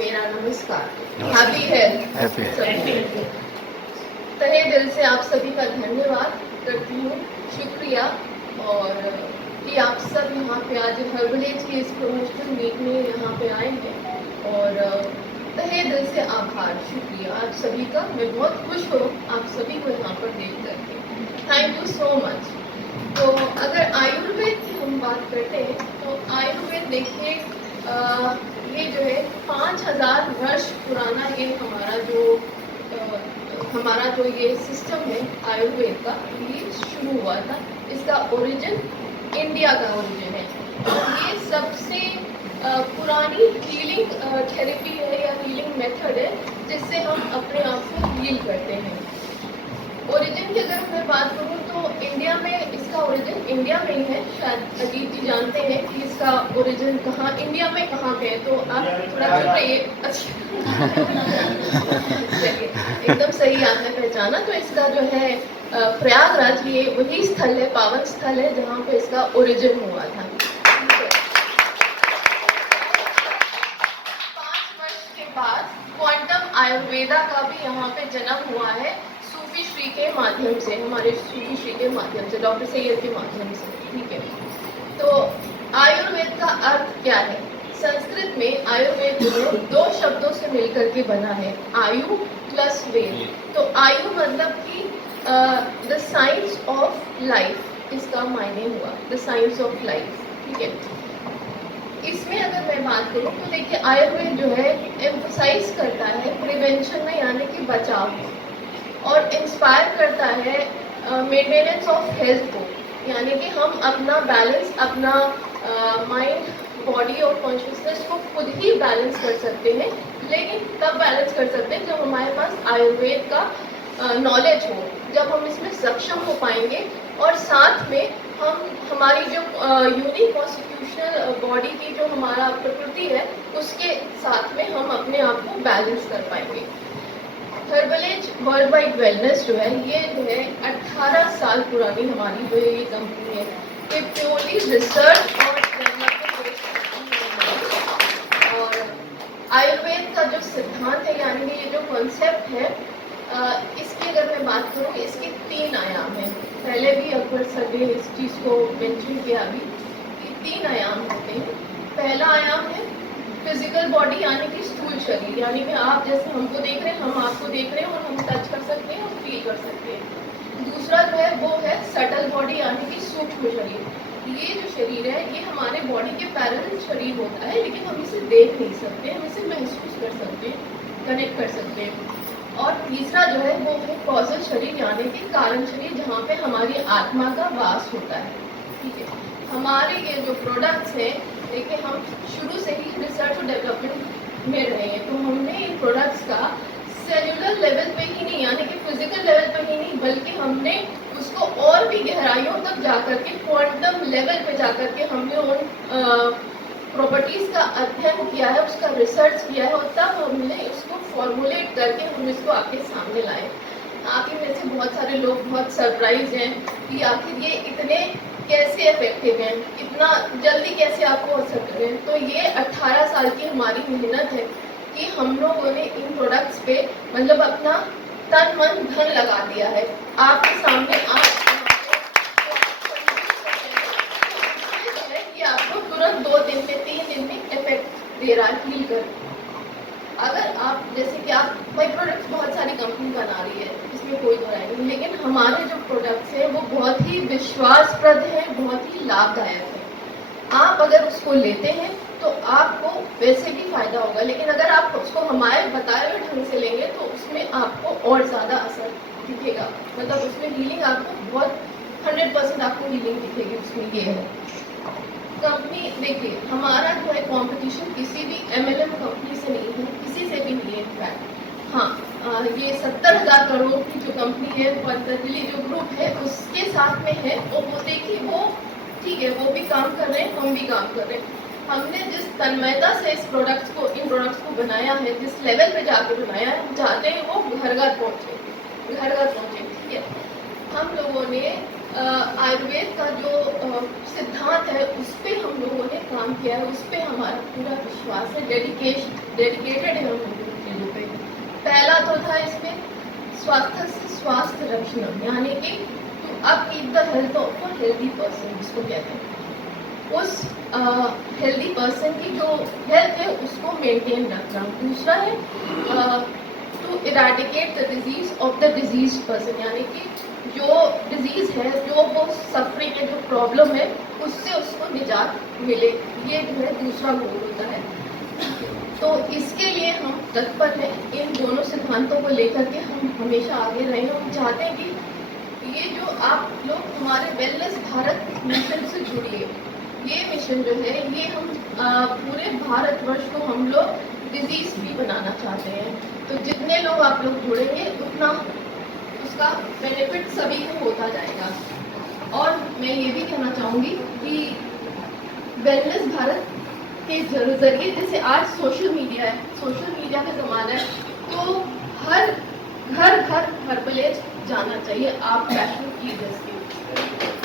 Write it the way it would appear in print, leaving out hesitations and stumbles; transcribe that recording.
मेरा नमस्कार। Happy health. तहे दिल से आप सभी का धन्यवाद करती हूँ, शुक्रिया, और कि आप सब यहाँ पे आज हर्बलेज की इस प्रमोशनल मीट में यहाँ पे आए हैं, और तहे दिल से आभार, शुक्रिया आप सभी का। मैं बहुत खुश हूँ आप सभी को यहाँ पर देख करके। Thank you so much. तो अगर आयुर्वेद की हम बात करते हैं तो आयुर्वेद देखिए, ये जो है 5000 वर्ष पुराना ये हमारा जो ये सिस्टम है आयुर्वेद का, ये शुरू हुआ था। इसका ओरिजिन इंडिया का ओरिजिन है। ये सबसे पुरानी हीलिंग थेरेपी है या हीलिंग मेथड है जिससे हम अपने आप को हील करते हैं। ओरिजिन की अगर मैं बात करूँ तो इंडिया में इसका ओरिजिन इंडिया में ही है। शायद अजीत जी जानते हैं कि इसका ओरिजिन कहाँ इंडिया में कहाँ पे है, तो आप थोड़ा चुप रहिए। अच्छा एकदम सही आपने पहचाना। तो इसका जो है प्रयागराज, ये वही स्थल है, पावन स्थल है जहाँ पे इसका ओरिजिन हुआ था। 5 वर्ष के बाद क्वांटम आयुर्वेदा का भी यहाँ पे जन्म हुआ है, सूफी श्री के माध्यम से, हमारे सूफी श्री के माध्यम से, डॉक्टर सैयद के माध्यम से। ठीक है, तो आयुर्वेद का अर्थ क्या है? संस्कृत में आयुर्वेद जो है 2 शब्दों से मिलकर के बना है, आयु प्लस वेद। तो आयु मतलब कि द साइंस ऑफ लाइफ, इसका मायने हुआ द साइंस ऑफ लाइफ। ठीक है, इसमें अगर मैं बात करूँ तो देखिए आयुर्वेद जो है एम्फसाइज करता है प्रिवेंशन में, यानी कि बचाव, और इंस्पायर करता है मेंटेनेंस ऑफ हेल्थ को, यानी कि हम अपना बैलेंस, अपना माइंड, बॉडी और कॉन्शियसनेस को खुद ही बैलेंस कर सकते हैं। लेकिन तब बैलेंस कर सकते हैं जब हमारे पास आयुर्वेद का नॉलेज हो, जब हम इसमें सक्षम हो पाएंगे, और साथ में हम हमारी जो यूनिक कॉन्स्टिट्यूशनल बॉडी की जो हमारा प्रकृति है उसके साथ में हम अपने आप को बैलेंस कर पाएंगे। हर्बलेज वर्ल्ड वाइड वेलनेस जो है, ये जो है 18 साल पुरानी हमारी जो ये कंपनी है, ये प्योरली रिसर्च और और आयुर्वेद का जो सिद्धांत है, यानी कि ये जो कॉन्सेप्ट है, इसकी अगर मैं बात करूँ, इसके 3 आयाम हैं। पहले भी अकबर सर ने इस चीज़ को मेंशन किया अभी कि 3 आयाम होते हैं। पहला आयाम है फिजिकल बॉडी, यानी कि स्थूल शरीर, यानी कि आप जैसे हमको देख रहे हैं, हम आपको देख रहे हैं और हम टच कर सकते हैं और फील कर सकते हैं। दूसरा जो है वो है सटल बॉडी, यानी कि सूक्ष्म शरीर। ये जो शरीर है ये हमारे बॉडी के पैरेलल शरीर होता है, लेकिन हम इसे देख नहीं सकते, हम इसे महसूस कर सकते हैं, कनेक्ट कर सकते हैं। और तीसरा जो है वो है कॉजल शरीर, यानी कि कारण शरीर, जहाँ पे हमारी आत्मा का वास होता है। ठीक है, हमारे ये जो प्रोडक्ट्स हैं, देखिए हम शुरू से ही रिसर्च और डेवलपमेंट में रहे हैं, तो हमने इन प्रोडक्ट्स का सेल्यूलर लेवल पे ही नहीं, यानी कि फिजिकल लेवल पे ही नहीं, बल्कि हमने उसको और भी गहराइयों तक जाकर के, क्वांटम लेवल पे जाकर के हमने उन प्रॉपर्टीज़ का अध्ययन किया है, उसका रिसर्च किया है, और तब हमने उसको फॉर्मुलेट करके हम इसको आपके सामने लाए। आप ही में से बहुत सारे लोग बहुत सरप्राइज हैं कि आखिर ये इतने कैसे इफेक्टिव हैं, इतना जल्दी कैसे आपको हो सकते हैं। तो ये 18 साल की हमारी मेहनत है कि हम लोगों ने इन प्रोडक्ट्स पे मतलब अपना तन मन धन लगा दिया है। आपके सामने आपको तुरंत 2 दिन में 3 दिन में इफेक्ट दे रहा है, हील कर। अगर आप जैसे कि आप कोई प्रोडक्ट्स बहुत सारी कंपनी बना रही है, इसमें कोई बुराई नहीं, लेकिन हमारे जो प्रोडक्ट्स हैं वो बहुत ही विश्वासप्रद हैं, बहुत ही लाभदायक है। आप अगर उसको लेते हैं तो आपको वैसे भी फायदा होगा, लेकिन अगर आप उसको हमारे बताए हुए ढंग से लेंगे तो उसमें आपको और ज़्यादा असर दिखेगा, मतलब उसमें हीलिंग आपको बहुत 100% आपको हीलिंग दिखेगी उसमें। ये है कंपनी, देखिए हमारा जो है कंपटीशन किसी भी MLM कंपनी से नहीं है, किसी से भी नहीं है इनफैक्ट। हाँ, ये 70,000 करोड़ की जो कंपनी है, पतंजलि जो ग्रुप है उसके साथ में है, और वो देखिए वो ठीक है, वो भी काम कर रहे हैं, हम भी काम कर रहे हैं। हमने जिस तन्मयता से इन प्रोडक्ट्स को बनाया है, जिस लेवल पे जाकर बनाया है, चाहते हैं वो घर घर पहुँचे। ठीक है, हम लोगों ने आयुर्वेद का जो सिद्धांत है उस पर हम लोगों ने काम किया है, उस पर हमारा पूरा विश्वास है, डेडिकेटेड है उन चीज़ों पे। पहला तो था इसमें स्वास्थ्य से स्वास्थ्य रक्षण, यानी कि to upkeep the health of a healthy person, जिसको कहते हैं उस हेल्दी पर्सन की जो हेल्थ है उसको मेंटेन रखना। दूसरा है to eradicate the disease of the disease person, यानी कि जो डिजीज है, जो वो सफरिंग है, जो प्रॉब्लम है, उससे उसको निजात मिले, ये जो है दूसरा गोल होता है। तो इसके लिए हम तत्पर हैं, इन दोनों सिद्धांतों को लेकर के हम हमेशा आगे रहें। हम चाहते हैं कि ये जो आप लोग हमारे वेलनेस भारत मिशन से जुड़िए, ये मिशन जो है ये हम पूरे भारतवर्ष को हम लोग डिजीज फ्री बनाना चाहते हैं। तो जितने लोग आप लोग जुड़ेंगे उतना उसका बेनिफिट सभी को होता जाएगा। और मैं ये भी कहना चाहूँगी कि वेलनेस भारत के जरिए, जैसे आज सोशल मीडिया है, सोशल मीडिया का ज़माना है, तो हर घर हर्बलेज जाना चाहिए आप पैशन की वजह से।